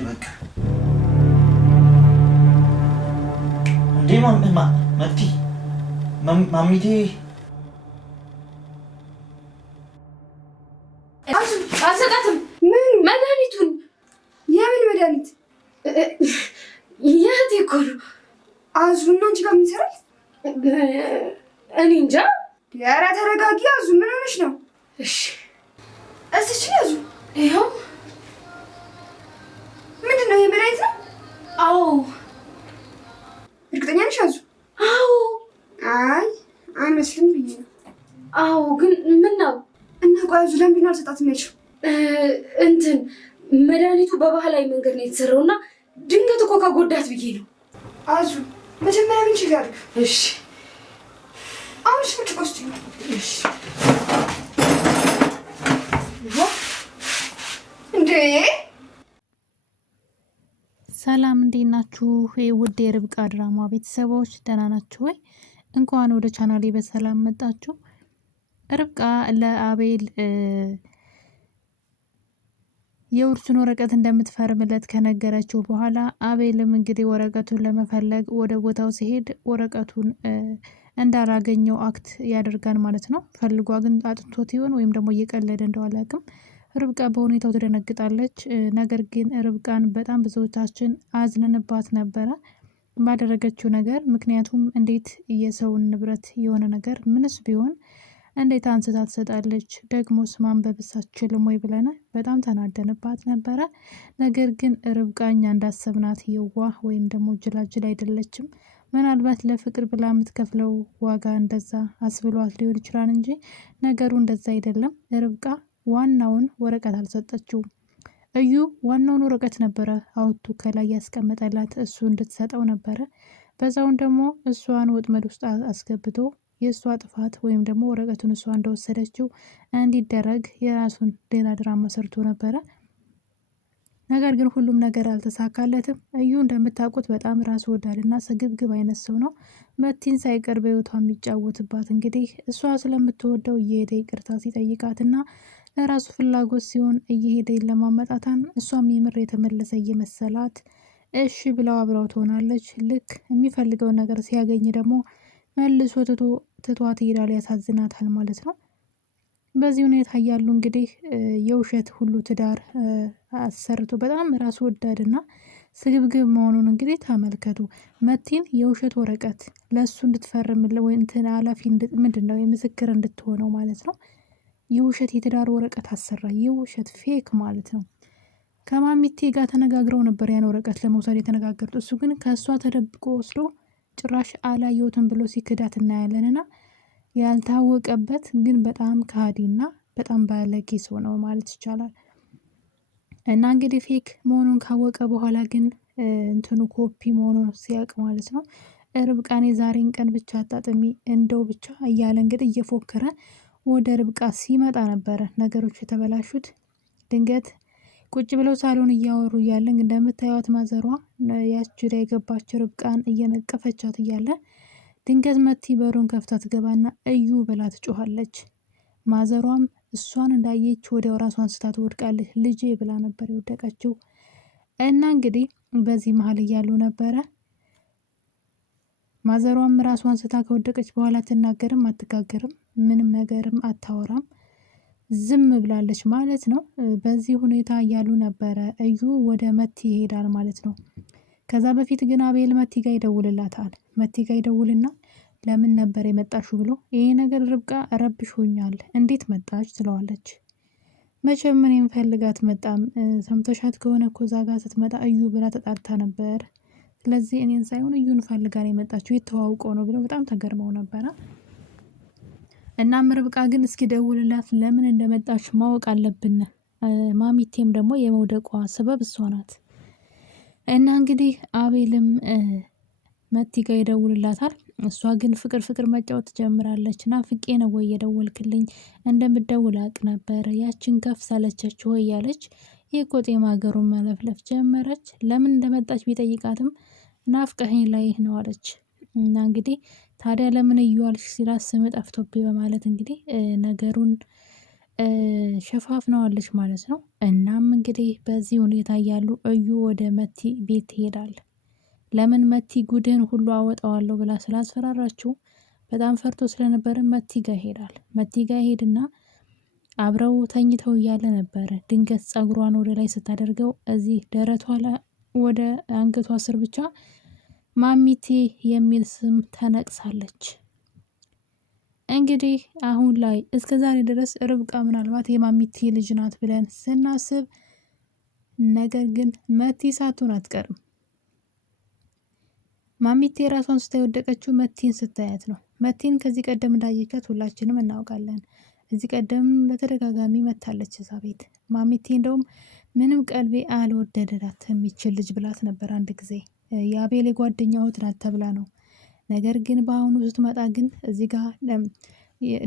በቃ እንዴ መቲ ማሚቴ አልሰጣትም። ምን መድኃኒቱን? የምን መድኃኒት? የእህቴ እኮ ነው። አዙና አንቺ ጋር ምን ይሰራል? እኔ እንጃ። ኧረ ተረጋጊ አዙ፣ ምን ሆነሽ ነው? እሺ እስኪ ያዙ። ይኸው። ምንድን ነው? የመድኃኒት ነው? አዎ። እርግጠኛ ነሽ አዙ? አዎ። አይ አይመስልም ብዬ ነው። አዎ ግን ምን ነው? እና ቆይ አዙ ለምንድን ነው አልሰጣትም ያልሽው? እንትን መድኃኒቱ በባህላዊ መንገድ ነው የተሰራው እና ድንገት እኮ ከጎዳት ብዬ ነው። አዙ መጀመሪያ ምን ችግር አለ? እሺ አሁን ብርጭቆ ውስጥ ነው። እሺ እንዴ ሰላም እንዴት ናችሁ? ውድ የርብቃ ድራማ ቤተሰቦች ደህና ናችሁ ወይ? እንኳን ወደ ቻናሌ በሰላም መጣችሁ። ርብቃ ለአቤል የውርሱን ወረቀት እንደምትፈርምለት ከነገረችው በኋላ አቤልም እንግዲህ ወረቀቱን ለመፈለግ ወደ ቦታው ሲሄድ ወረቀቱን እንዳላገኘው አክት ያደርጋል ማለት ነው። ፈልጓ ግን አጥንቶት ይሆን ወይም ደግሞ እየቀለደ እንደው አላውቅም። ርብቃ በሁኔታው ትደነግጣለች። ነገር ግን ርብቃን በጣም ብዙዎቻችን አዝነንባት ነበረ ባደረገችው ነገር። ምክንያቱም እንዴት የሰውን ንብረት የሆነ ነገር ምንስ ቢሆን እንዴት አንስታ ትሰጣለች? ደግሞ ማንበብስ አትችልም ወይ ብለን በጣም ተናደንባት ነበረ። ነገር ግን ርብቃ እኛ እንዳሰብናት የዋህ ወይም ደግሞ ጅላጅል አይደለችም። ምናልባት ለፍቅር ብላ የምትከፍለው ዋጋ እንደዛ አስብሏት ሊሆን ይችላል እንጂ ነገሩ እንደዛ አይደለም። ርብቃ ዋናውን ወረቀት አልሰጠችውም። እዩ ዋናውን ወረቀት ነበረ አውጥቶ ከላይ ያስቀመጠላት፣ እሱ እንድትሰጠው ነበረ። በዛውን ደግሞ እሷን ወጥመድ ውስጥ አስገብቶ የእሷ ጥፋት ወይም ደግሞ ወረቀቱን እሷ እንደወሰደችው እንዲደረግ የራሱን ሌላ ድራማ ሰርቶ ነበረ። ነገር ግን ሁሉም ነገር አልተሳካለትም። እዩ እንደምታውቁት በጣም ራስ ወዳድና ስግብግብ አይነት ሰው ነው። መቲን ሳይቀር በህይወቷ የሚጫወትባት እንግዲህ እሷ ስለምትወደው እየሄደ ይቅርታ ሲጠይቃትና ለራሱ ፍላጎት ሲሆን እየሄደ ለማመጣታን እሷም የምር የተመለሰ እየመሰላት እሺ ብለው አብረው ትሆናለች። ልክ የሚፈልገውን ነገር ሲያገኝ ደግሞ መልሶ ትቷት ይሄዳል። ያሳዝናታል ማለት ነው። በዚህ ሁኔታ እያሉ እንግዲህ የውሸት ሁሉ ትዳር አሰርቶ በጣም ራስ ወዳድና ስግብግብ መሆኑን እንግዲህ ተመልከቱ። መቲን የውሸት ወረቀት ለሱ እንድትፈርምለ ወይ እንትን ኃላፊ ምንድነው የምስክር እንድትሆነው ማለት ነው። የውሸት የትዳር ወረቀት አሰራ። የውሸት ፌክ ማለት ነው። ከማሚቴ ጋር ተነጋግረው ነበር ያን ወረቀት ለመውሰድ የተነጋገሩት። እሱ ግን ከእሷ ተደብቆ ወስዶ ጭራሽ አላየሁትም ብሎ ሲክዳት እናያለንና ያልታወቀበት ግን በጣም ከሃዲና በጣም ባለጌ ሰው ነው ማለት ይቻላል። እና እንግዲህ ፌክ መሆኑን ካወቀ በኋላ ግን እንትኑ ኮፒ መሆኑን ሲያውቅ ማለት ነው ርብቃን የዛሬን ቀን ብቻ አጣጥሚ እንደው ብቻ እያለ እንግዲህ እየፎከረ ወደ ርብቃ ሲመጣ ነበረ ነገሮች የተበላሹት። ድንገት ቁጭ ብለው ሳሎን እያወሩ እያለ እንደምታዩት ማዘሯ ያቺ ላይ የገባች ርብቃን እየነቀፈቻት እያለ ድንገት መቲ በሩን ከፍታ ትገባና እዩ ብላ ትጮኻለች። ማዘሯም እሷን እንዳየች ወዲያው ራሷን ስታ ትወድቃለች። ልጄ ብላ ነበር የወደቀችው። እና እንግዲህ በዚህ መሀል እያሉ ነበረ ማዘሯም ራሷን ስታ ከወደቀች በኋላ ትናገርም አትጋገርም፣ ምንም ነገርም አታወራም፣ ዝም ብላለች ማለት ነው። በዚህ ሁኔታ እያሉ ነበረ እዩ ወደ መቲ ይሄዳል ማለት ነው። ከዛ በፊት ግን አቤል መቲ ጋር ይደውልላታል። መቲ ጋር ይደውልና ለምን ነበር የመጣሽው ብሎ ይሄ ነገር ርብቃ ረብሾኛል እንዴት መጣች ትለዋለች። መቼም እኔን ፈልጋት መጣም ሰምተሻት ከሆነ እኮ እዛ ጋር ስትመጣ እዩ ብላ ተጣርታ ነበር። ስለዚህ እኔን ሳይሆን እዩን ፈልጋ ነው የመጣችው የተዋውቀው ነው ብለው በጣም ተገርመው ነበረ። እናም ርብቃ ግን እስኪ ደውልላት ለምን እንደመጣች ማወቅ አለብን። ማሚቴም ደግሞ የመውደቋ ሰበብ እሷ ናት። እና እንግዲህ አቤልም መቲ ጋር ይደውልላታል። እሷ ግን ፍቅር መጫወት ትጀምራለች። ናፍቄ ነው ወይ የደወልክልኝ? እንደምደውል አውቅ ነበር። ያችን ከፍ ሳለቸች ወይ ያለች የቆጤ ማገሩን መለፍለፍ ጀመረች። ለምን እንደመጣች ቢጠይቃትም ናፍቀኸኝ ላይ ነው አለች። እና እንግዲህ ታዲያ ለምን እዩ አልሽ ሲላት ስም ጠፍቶብኝ በማለት እንግዲህ ነገሩን ሸፋፍነዋለች ማለት ነው። እናም እንግዲህ በዚህ ሁኔታ እያሉ እዩ ወደ መቲ ቤት ትሄዳል። ለምን መቲ ጉድህን ሁሉ አወጣዋለሁ ብላ ስላስፈራራችው በጣም ፈርቶ ስለነበረ መቲ ጋር ይሄዳል። መቲ ጋር ሄድና አብረው ተኝተው እያለ ነበረ ድንገት ፀጉሯን ወደ ላይ ስታደርገው እዚህ ደረቷ ላይ ወደ አንገቷ ስር ብቻ ማሚቴ የሚል ስም ተነቅሳለች። እንግዲህ አሁን ላይ እስከ ዛሬ ድረስ ርብቃ ምናልባት የማሚቴ ልጅ ናት ብለን ስናስብ፣ ነገር ግን መቲ ሳትሆን አትቀርም። ማሚቴ ራሷን ስታ የወደቀችው መቲን ስታያት ነው። መቲን ከዚህ ቀደም እንዳየቻት ሁላችንም እናውቃለን። እዚህ ቀደም በተደጋጋሚ መታለች እዛ ቤት። ማሚቴ እንደውም ምንም ቀልቤ አልወደደላት የሚችል ልጅ ብላት ነበር አንድ ጊዜ። የአቤል የጓደኛ እህት ናት ተብላ ነው። ነገር ግን በአሁኑ ስትመጣ ግን እዚህ ጋር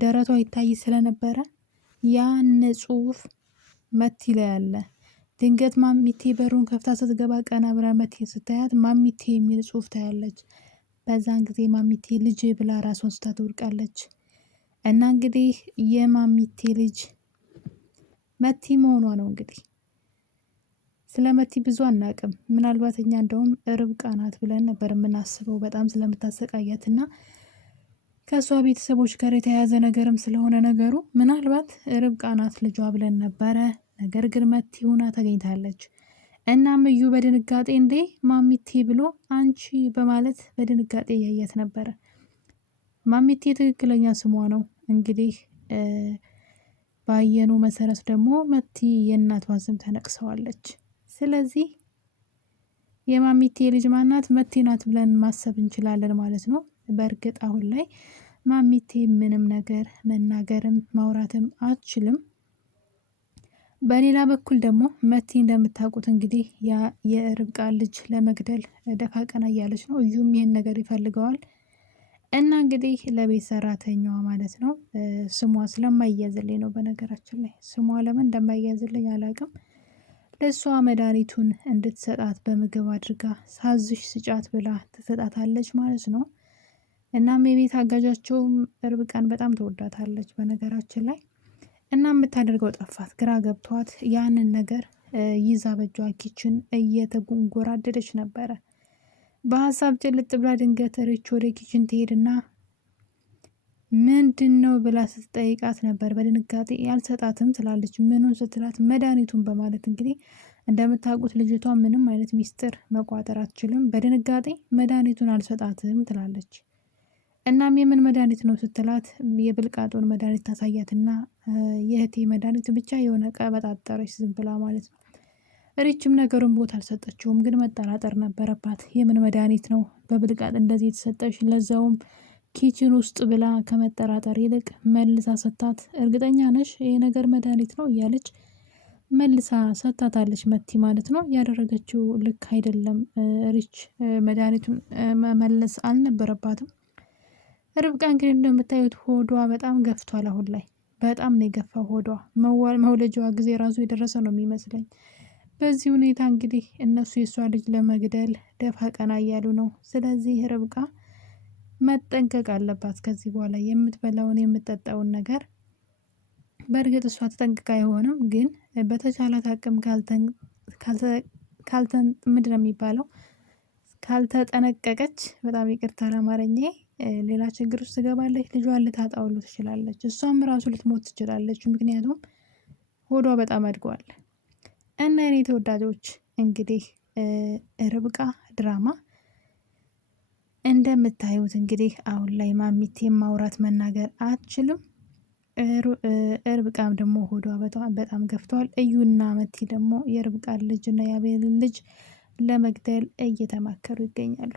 ደረቷ ይታይ ስለነበረ ያን ጽሁፍ መቲ ላይ አለ። ድንገት ማሚቴ በሩን ከፍታ ስትገባ ቀና ብላ መቲን ስታያት ማሚቴ የሚል ጽሁፍ ታያለች። በዛን ጊዜ ማሚቴ ልጅ ብላ ራሷን ስታ ትወድቃለች። እና እንግዲህ የማሚቴ ልጅ መቲ መሆኗ ነው። እንግዲህ ስለ መቲ ብዙ አናቅም። ምናልባት እኛ እንደውም ርብቃ ናት ብለን ነበር የምናስበው በጣም ስለምታሰቃያት እና ከእሷ ቤተሰቦች ጋር የተያያዘ ነገርም ስለሆነ ነገሩ ምናልባት ርብቃ ናት ልጇ ብለን ነበረ። ነገር ግን መቲ ሆና ተገኝታለች። እናም እዩ በድንጋጤ እንዴ ማሚቴ ብሎ አንቺ በማለት በድንጋጤ እያያት ነበረ። ማሚቴ ትክክለኛ ስሟ ነው። እንግዲህ ባየኑ መሰረት ደግሞ መቲ የእናቷን ስም ተነቅሰዋለች። ስለዚህ የማሚቴ ልጅ ማናት? መቲ ናት ብለን ማሰብ እንችላለን ማለት ነው። በእርግጥ አሁን ላይ ማሚቴ ምንም ነገር መናገርም ማውራትም አትችልም። በሌላ በኩል ደግሞ መቲ እንደምታውቁት እንግዲህ የርብቃ ልጅ ለመግደል ደፋ ቀና እያለች ነው። እዩም ይህን ነገር ይፈልገዋል እና እንግዲህ ለቤት ሰራተኛዋ ማለት ነው ስሟ ስለማይያዝልኝ ነው። በነገራችን ላይ ስሟ ለምን እንደማይያዝልኝ አላውቅም። ለእሷ መድኃኒቱን እንድትሰጣት በምግብ አድርጋ ሳዝሽ ስጫት ብላ ትሰጣታለች ማለት ነው። እናም የቤት አጋዣቸውም ርብቃን በጣም ትወዳታለች በነገራችን ላይ። እና የምታደርገው ጠፋት፣ ግራ ገብቷት ያንን ነገር ይዛ በጇ ኪችን እየተጎራደደች ነበረ። በሀሳብ ጭልጥ ብላ ድንገት ርች ወደ ኪችን ትሄድና ምንድን ነው ብላ ስትጠይቃት ነበር። በድንጋጤ ያልሰጣትም ትላለች። ምኑን ስትላት መድኃኒቱን በማለት እንግዲህ እንደምታውቁት ልጅቷ ምንም አይነት ሚስጥር መቋጠር አትችልም። በድንጋጤ መድኃኒቱን አልሰጣትም ትላለች። እናም የምን መድኃኒት ነው ስትላት የብልቃጦን መድኃኒት ታሳያትና የእህቴ መድኃኒት ብቻ የሆነ ቀበጣጠረች ዝም ብላ ማለት ነው። ሪችም ነገሩን ቦታ አልሰጠችውም፣ ግን መጠራጠር ነበረባት። የምን መድኃኒት ነው በብልቃጥ እንደዚህ የተሰጠሽ ለዛውም ኪችን ውስጥ ብላ ከመጠራጠር ይልቅ መልሳ ሰታት እርግጠኛ ነሽ ይሄ ነገር መድኃኒት ነው እያለች መልሳ ሰታታለች መቲ ማለት ነው። ያደረገችው ልክ አይደለም። ሪች መድኃኒቱን መመለስ አልነበረባትም። ርብቃ እንግዲህ እንደምታዩት ሆዷ በጣም ገፍቷል። አሁን ላይ በጣም ነው የገፋው ሆዷ። መውለጃዋ ጊዜ ራሱ የደረሰ ነው የሚመስለኝ። በዚህ ሁኔታ እንግዲህ እነሱ የእሷ ልጅ ለመግደል ደፋ ቀና እያሉ ነው። ስለዚህ ርብቃ መጠንቀቅ አለባት ከዚህ በኋላ የምትበላውን የምትጠጣውን ነገር። በእርግጥ እሷ ተጠንቅቃ አይሆንም፣ ግን በተቻላት አቅም ምንድን ነው የሚባለው ካልተጠነቀቀች፣ በጣም ይቅርታ ለአማርኛ፣ ሌላ ችግር ውስጥ ትገባለች። ልጇን ልታጣውሉ ትችላለች። እሷም ራሱ ልትሞት ትችላለች። ምክንያቱም ሆዷ በጣም አድጓል። እና የኔ ተወዳጆች እንግዲህ ርብቃ ድራማ እንደምታዩት እንግዲህ አሁን ላይ ማሚቴ ማውራት መናገር አትችልም። ርብቃም ደግሞ ሆዷ በጣም ገፍቷል። እዩና መቲ ደግሞ የርብቃን ልጅ እና የአቤልን ልጅ ለመግደል እየተማከሩ ይገኛሉ።